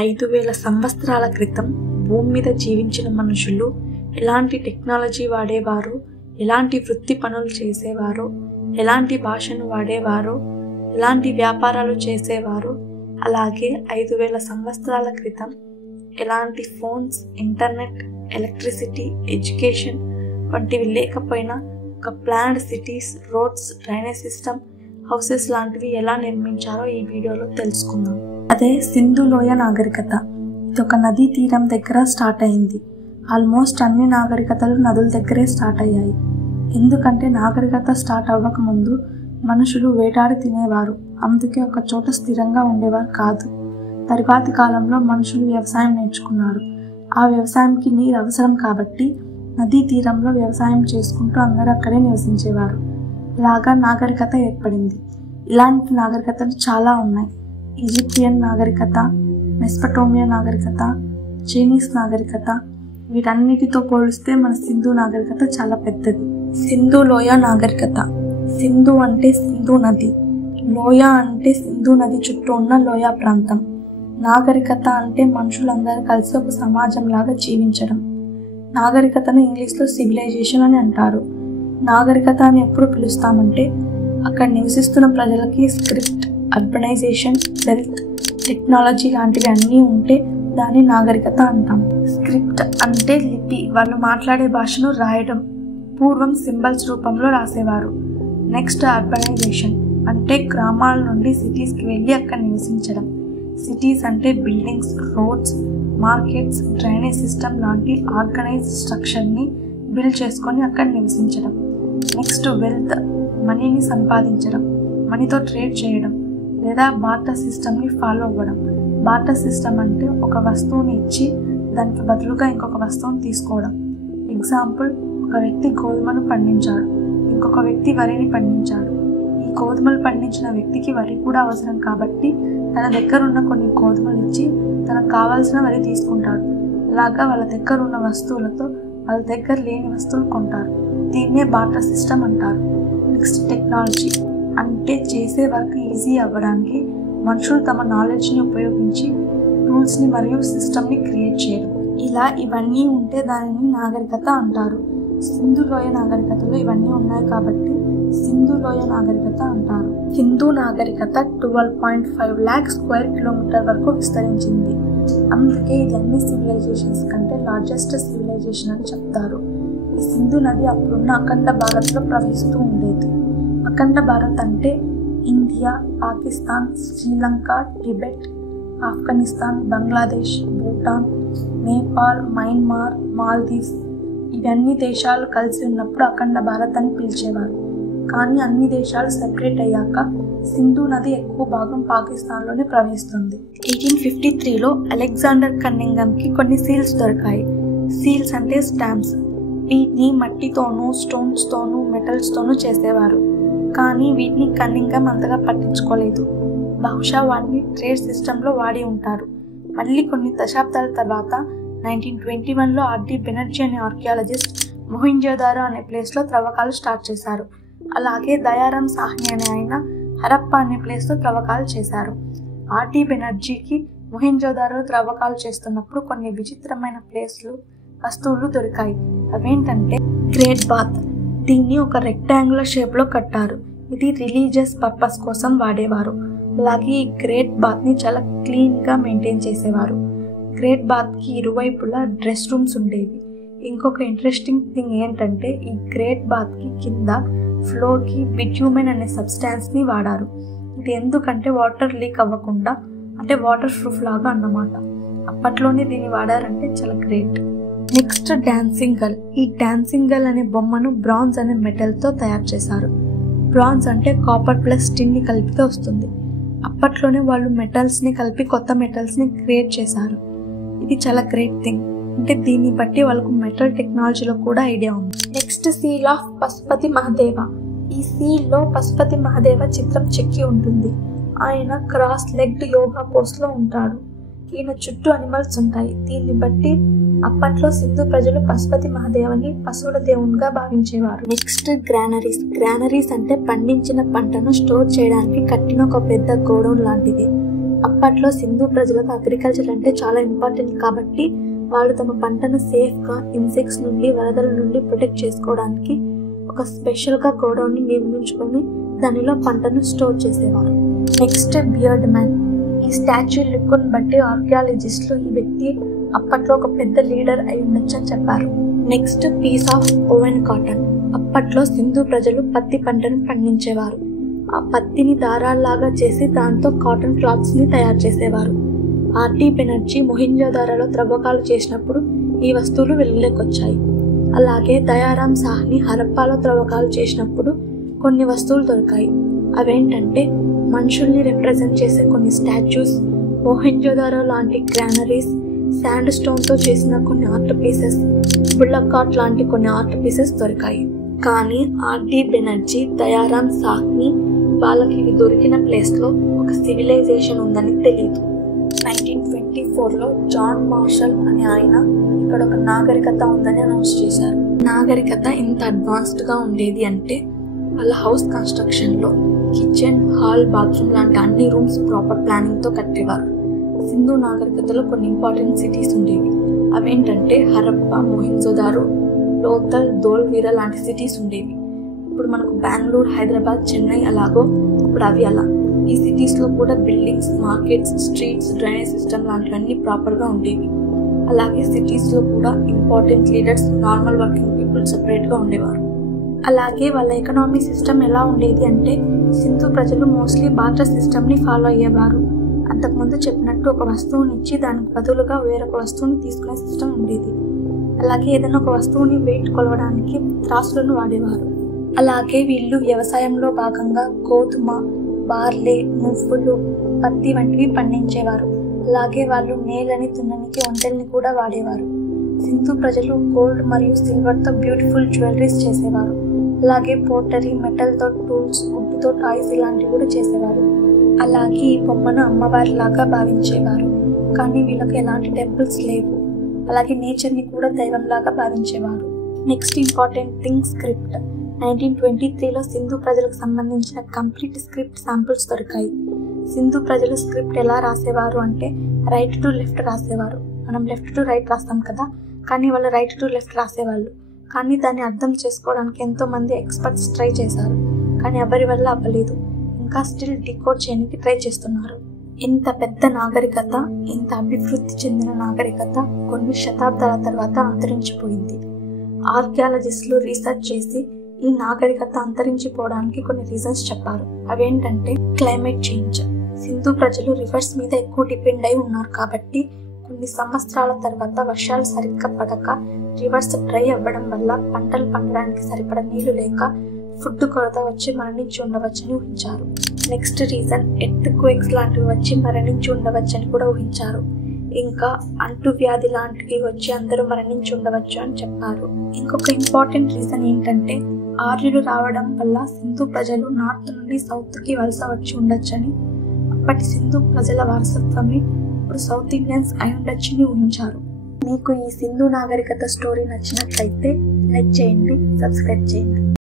5000 సంవత్సరాల క్రితం భూమి మీద జీవించిన మనుషులు ఎలాంటి టెక్నాలజీ వాడేవారు, ఎలాంటి వృత్తి పనులు చేసేవారు, ఎలాంటి భాషను వాడేవారు, ఎలాంటి వ్యాపారాలు చేసేవారు, అలాగే 5000 సంవత్సరాల క్రితం ఎలాంటి ఫోన్స్, ఇంటర్నెట్, ఎలక్ట్రిసిటీ, ఎడ్యుకేషన్ వంటివి లేకపోయినా ఒక planned cities, roads, drainage system, houses లాంటివి ఎలా నిర్మించారో ఈ వీడియోలో తెలుసుకుందాం. అదే సింధు లోయ నాగరికత. ఇది ఒక నదీ తీరం దగ్గర స్టార్ట్ అయింది. ఆల్మోస్ట్ అన్ని నాగరికతలు నదుల దగ్గరే స్టార్ట్ అయ్యాయి. ఎందుకంటే నాగరికత స్టార్ట్ అవ్వకముందు మనుషులు వేటాడి తినేవారు, అందుకే ఒక చోట స్థిరంగా ఉండేవారు కాదు. తరువాతి కాలంలో మనుషులు వ్యవసాయం నేర్చుకున్నారు. ఆ వ్యవసాయంకి నీరు అవసరం కాబట్టి నదీ తీరంలో వ్యవసాయం చేసుకుంటూ అందరూ అక్కడే నివసించేవారు. ఇలాగా నాగరికత ఏర్పడింది. ఇలాంటి నాగరికతలు చాలా ఉన్నాయి. ఈజిప్షియన్ నాగరికత, మెస్పటోమియా నాగరికత, చైనీస్ నాగరికత, వీటన్నిటితో పోలిస్తే మన సింధు నాగరికత చాలా పెద్దది. సింధు లోయ నాగరికత. సింధు అంటే సింధు నది, లోయ అంటే సింధు నది చుట్టూ ఉన్న లోయ ప్రాంతం. నాగరికత అంటే మనుషులందరూ కలిసి ఒక సమాజం లాగా జీవించడం. నాగరికతను ఇంగ్లీష్లో సివిలైజేషన్ అని అంటారు. నాగరికత అని ఎప్పుడు పిలుస్తామంటే అక్కడ నివసిస్తున్న ప్రజలకి స్క్రిప్ట్, అర్బనైజేషన్, వెల్త్, టెక్నాలజీ లాంటివి అన్నీ ఉంటే దాన్ని నాగరికత అంటాం. స్క్రిప్ట్ అంటే లిపి, వాళ్ళు మాట్లాడే భాషను రాయడం. పూర్వం సింబల్స్ రూపంలో రాసేవారు. నెక్స్ట్ అర్బనైజేషన్ అంటే గ్రామాల నుండి సిటీస్కి వెళ్ళి అక్కడ నివసించడం. సిటీస్ అంటే buildings, roads, markets, drainage system లాంటి ఆర్గనైజ్డ్ స్ట్రక్చర్ని బిల్డ్ చేసుకొని అక్కడ నివసించడం. నెక్స్ట్ వెల్త్, మనీని సంపాదించడం, మనీతో ట్రేడ్ చేయడం లేదా బార్టర్ సిస్టమ్ని ఫాలో అవ్వడం. బార్టర్ సిస్టమ్ అంటే ఒక వస్తువుని ఇచ్చి దానికి బదులుగా ఇంకొక వస్తువుని తీసుకోవడం. ఎగ్జాంపుల్, ఒక వ్యక్తి గోధుమను పండించాడు, ఇంకొక వ్యక్తి వరిని పండించాడు. ఈ గోధుమలు పండించిన వ్యక్తికి వరి కూడా అవసరం కాబట్టి తన దగ్గర ఉన్న కొన్ని గోధుమలు ఇచ్చి తనకు కావాల్సిన వరి తీసుకుంటాడు. అలాగా వాళ్ళ దగ్గర ఉన్న వస్తువులతో వాళ్ళ దగ్గర లేని వస్తువులు కొంటారు. దీన్నే బార్టర్ సిస్టమ్ అంటారు. నెక్స్ట్ టెక్నాలజీ అంటే చేసే వర్క్ ఈజీ అవ్వడానికి మనుషులు తమ నాలెడ్జ్ని ఉపయోగించి టూల్స్ని మరియు సిస్టమ్ని క్రియేట్ చేయడం. ఇలా ఇవన్నీ ఉంటే దానిని నాగరికత అంటారు. సింధు లోయ నాగరికతలో ఇవన్నీ ఉన్నాయి కాబట్టి సింధు లోయ నాగరికత అంటారు. సింధు నాగరికత 12.5 lakh స్క్వేర్ కిలోమీటర్ వరకు విస్తరించింది. అందుకే ఇది అన్ని సివిలైజేషన్స్ కంటే లార్జెస్ట్ సివిలైజేషన్ అని చెప్తారు. ఈ సింధు నది అప్పుడున్న అఖండ భారత్లో ప్రవహిస్తూ ఉండేది. అఖండ భారత్ అంటే India, Pakistan, Sri Lanka, Tibet, Afghanistan, Bangladesh, Bhutan, Nepal, Myanmar, Maldives ఇవన్నీ దేశాలు కలిసి ఉన్నప్పుడు అఖండ భారత్ అని పిలిచేవారు. కానీ అన్ని దేశాలు సెపరేట్ అయ్యాక సింధు నది ఎక్కువ భాగం పాకిస్తాన్లోనే ప్రవహిస్తుంది. 1853లో అలెగ్జాండర్ కన్నింగమ్కి కొన్ని సీల్స్ దొరికాయి. సీల్స్ అంటే స్టాంప్స్. వీటిని మట్టితోనూ, స్టోన్స్తోనూ, మెటల్స్తోనూ చేసేవారు. కానీ వీటిని కన్నింగమ్ అంతగా పట్టించుకోలేదు. బహుశా వాటిని ట్రేడ్ సిస్టంలో వాడి ఉంటారు. మళ్ళీ కొన్ని దశాబ్దాల తర్వాత 1921లో ఆర్డి బెనర్జీ అనే ఆర్కియాలజిస్ట్ మొహెంజోదారో అనే ప్లేస్లో త్రవ్వకాలు స్టార్ట్ చేశారు. అలాగే దయారాం సాహ్ని అనే ఆయన హరప్పా అనే ప్లేస్లో త్రవ్వకాలు చేశారు. ఆర్డి బెనర్జీకి మొహెంజోదారో త్రవ్వకాలు చేస్తున్నప్పుడు కొన్ని విచిత్రమైన ప్లేస్లు, వస్తువులు దొరికాయి. అవేంటంటే గ్రేట్ బాత్. దీన్ని ఒక రెక్టాంగులర్ షేప్లో కట్టారు. ఇది రిలీజియస్ పర్పస్ కోసం వాడేవారు. అలాగే ఈ గ్రేట్ బాత్ని చాలా క్లీన్గా మెయింటైన్ చేసేవారు. గ్రేట్ బాత్కి ఇరువైపులా డ్రెస్ రూమ్స్ ఉండేవి. ఇంకొక ఇంట్రెస్టింగ్ థింగ్ ఏంటంటే ఈ గ్రేట్ బాత్కి కింద ఫ్లోర్కి బిట్యూమెన్ అనే సబ్స్టాన్స్ని వాడారు. ఇది ఎందుకంటే వాటర్ లీక్ అవ్వకుండా, అంటే వాటర్ ప్రూఫ్ లాగా అన్నమాట. అప్పట్లోనే దీన్ని వాడారంటే చాలా గ్రేట్. Next dancing girl. ఈ డాన్సింగ్ గర్ల్ అనే బొమ్మను బ్రాంజ్ అనే మెటల్తో తయారు చేశారు. బ్రాంజ్ అంటే కాపర్ ప్లస్ టిన్ని కలిపితే వస్తుంది. అప్పట్లోనే వాళ్ళు మెటల్స్ని కలిపి కొత్త మెటల్స్ని క్రియేట్ చేశారు. ఇది చాలా గ్రేట్ థింగ్. అంటే దీన్ని బట్టి వాళ్ళకు మెటల్ టెక్నాలజీలో కూడా ఐడియా ఉంది. Next seal of Pashupati Mahadeva. ఈ సీల్లో పశుపతి మహదేవ చిత్రం చెక్కి ఉంటుంది. ఆయన క్రాస్ లెగ్డ్ యోగా పోస్ట్లో ఉంటాడు. ఈయన చుట్టూ అనిమల్స్ ఉంటాయి. దీన్ని బట్టి అప్పట్లో సింధు ప్రజలు పశుపతి మహదేవని పశువుల దేవునిగా భావించేవారు. Next granaries. గ్రానరీస్ అంటే పండించిన పంటను స్టోర్ చేయడానికి కట్టిన ఒక పెద్ద గోడౌన్ లాంటిది. అప్పట్లో సింధు ప్రజలకు అగ్రికల్చర్ అంటే చాలా ఇంపార్టెంట్ కాబట్టి వాళ్ళు తమ పంటను సేఫ్గా ఇన్సెక్ట్స్ నుండి వరదల నుండి ప్రొటెక్ట్ చేసుకోవడానికి ఒక స్పెషల్గా గోడౌన్ని నిర్మించుకొని దానిలో పంటను స్టోర్ చేసేవారు. Next beard man. ఈ స్టాచ్యూ లుక్ను బట్టి ఆర్కియాలజిస్టులు ఈ వ్యక్తి అప్పట్లో ఒక పెద్ద లీడర్ అయి ఉండొచ్చు అని చెప్పారు. Next piece of woven cotton. అప్పట్లో సింధు ప్రజలు పత్తి పంటను పండించేవారు. ఆ పత్తిని దారాల్లాగా చేసి దాంతో కాటన్ క్లాత్స్ ని తయారు చేసేవారు. ఆర్టీ బెనర్జీ మొహింజోదారోలో త్రవ్వకాలు చేసినప్పుడు ఈ వస్తువులు వెలుగులోకొచ్చాయి. అలాగే దయారాం సాహ్ని హరప్పాలో త్రవ్వకాలు చేసినప్పుడు కొన్ని వస్తువులు దొరికాయి. అవేంటంటే మనుషుల్ని రిప్రజెంట్ చేసే కొన్ని స్టాచ్యూస్, మొహెంజోదారో లాంటి గ్రానరీస్, శాండ్ స్టోన్తో చేసిన కొన్ని ఆర్ట్ పీసెస్, బుల్లక్ కార్ట్ లాంటి కొన్ని ఆర్ట్ పీసెస్ దొరికాయి. కానీ ఆర్టీ బెనర్జీ, దయారాం సాహ్ని వాళ్ళకి ఇవి దొరికిన ప్లేస్లో ఒక సివిలైజేషన్ ఉందని తెలియదు. 1924లో జాన్ మార్షల్ అనే ఆయన ఇక్కడ ఒక నాగరికత ఉందని అనౌన్స్ చేశారు. నాగరికత ఇంత అడ్వాన్స్డ్గా ఉండేది అంటే వాళ్ళ హౌస్ కన్స్ట్రక్షన్లో కిచెన్, హాల్, బాత్రూమ్ లాంటి అన్ని రూమ్స్ ప్రాపర్ ప్లానింగ్తో కట్టేవారు. సింధు నాగరికతలో కొన్ని ఇంపార్టెంట్ సిటీస్ ఉండేవి. అవేంటంటే హరప్పా, మొహింజోదారో, లోథల్, ధోల్వీరా లాంటి సిటీస్ ఉండేవి. ఇప్పుడు మనకు బెంగళూరు, హైదరాబాద్, చెన్నై అలాగో ఇప్పుడు అవి అలా. ఈ సిటీస్లో కూడా buildings, markets, streets, drainage system లాంటివన్నీ ప్రాపర్గా ఉండేవి. అలాగే సిటీస్లో కూడా important leaders, normal working people సపరేట్గా ఉండేవారు. అలాగే వాళ్ళ ఎకనామీ సిస్టమ్ ఎలా ఉండేది అంటే సింధు ప్రజలు మోస్ట్లీ బార్టర్ సిస్టమ్ని ఫాలో అయ్యేవారు. అంతకుముందు చెప్పినట్టు ఒక వస్తువుని ఇచ్చి దానికి బదులుగా వేరొక వస్తువుని తీసుకునే సిస్టమ్ ఉండేది. అలాగే ఏదైనా ఒక వస్తువుని వెయిట్ కొలవడానికి త్రాసులను వాడేవారు. అలాగే వీళ్ళు వ్యవసాయంలో భాగంగా గోధుమ, బార్లే, నువ్వులు, పత్తి వంటివి పండించేవారు. అలాగే వాళ్ళు నేలని దున్ననికి ఒంటెల్ని కూడా వాడేవారు. సింధు ప్రజలు గోల్డ్ మరియు సిల్వర్తో బ్యూటిఫుల్ జ్యువెలరీస్ చేసేవారు. అలాగే పోటరీ, మెటల్తో టూల్స్, వుడ్తో టాయ్స్ ఇలాంటివి కూడా చేసేవారు. అలాగే ఈ బొమ్మను అమ్మవారిలాగా భావించేవారు. కానీ వీళ్ళకి ఎలాంటి టెంపుల్స్ లేవు. అలాగే నేచర్ని కూడా దైవంలాగా భావించేవారు. Next important thing script. 1923లో సింధు ప్రజలకు సంబంధించిన కంప్లీట్ స్క్రిప్ట్ శాంపుల్స్ దొరికాయి. సింధు ప్రజలు స్క్రిప్ట్ ఎలా రాసేవారు అంటే రైట్ టు లెఫ్ట్ రాసేవారు. మనం లెఫ్ట్ టు రైట్ రాస్తాం కదా, కానీ వాళ్ళు రైట్ టు లెఫ్ట్ రాసేవాళ్ళు. కానీ దాన్ని అర్థం చేసుకోవడానికి ఎంతోమంది ఎక్స్పర్ట్స్ ట్రై చేశారు, కానీ ఎవరి వల్ల అవ్వలేదు. ఇంకా స్టిల్ డికోడ్ చేయడానికి ట్రై చేస్తున్నారు. ఇంత పెద్ద నాగరికత, ఇంత అభివృద్ధి చెందిన నాగరికత కొన్ని శతాబ్దాల తర్వాత అంతరించిపోయింది. ఆర్కియాలజిస్టులు రీసెర్చ్ చేసి ఈ నాగరికత అంతరించిపోవడానికి కొన్ని రీజన్స్ చెప్పారు. అవేంటంటే క్లైమేట్ చేంజ్. సింధు ప్రజలు రివర్స్ మీద ఎక్కువ డిపెండ్ అయి ఉన్నారు కాబట్టి కొన్ని సంవత్సరాల తర్వాత వర్షాలు సరిగ్గా పడక రివర్స్ డ్రై అవ్వడం వల్ల పంటలు పండడానికి సరిపడా నీళ్లు లేక ఫుడ్ కొరత వచ్చి మరణించి ఉండవచ్చని ఊహించారు. నెక్స్ట్ రీజన్ ఎర్త్ క్వేక్స్ లాంటివి వచ్చి మరణించి ఉండవచ్చని కూడా ఊహించారు. ఇంకా అంటువ్యాధి లాంటివి వచ్చి అందరూ మరణించి ఉండవచ్చు అని చెప్పారు. ఇంకొక ఇంపార్టెంట్ రీజన్ ఏంటంటే ఆర్యులు రావడం వల్ల సింధు ప్రజలు నార్త్ నుండి సౌత్కి వలస వచ్చి ఉండొచ్చని, అప్పటి సింధు ప్రజల వారసత్వమే ఇప్పుడు సౌత్ ఇండియన్స్ అయి ఉండొచ్చని ఊహించారు. మీకు ఈ సింధు నాగరికత స్టోరీ నచ్చినట్లయితే లైక్ చేయండి, సబ్స్క్రైబ్ చేయండి.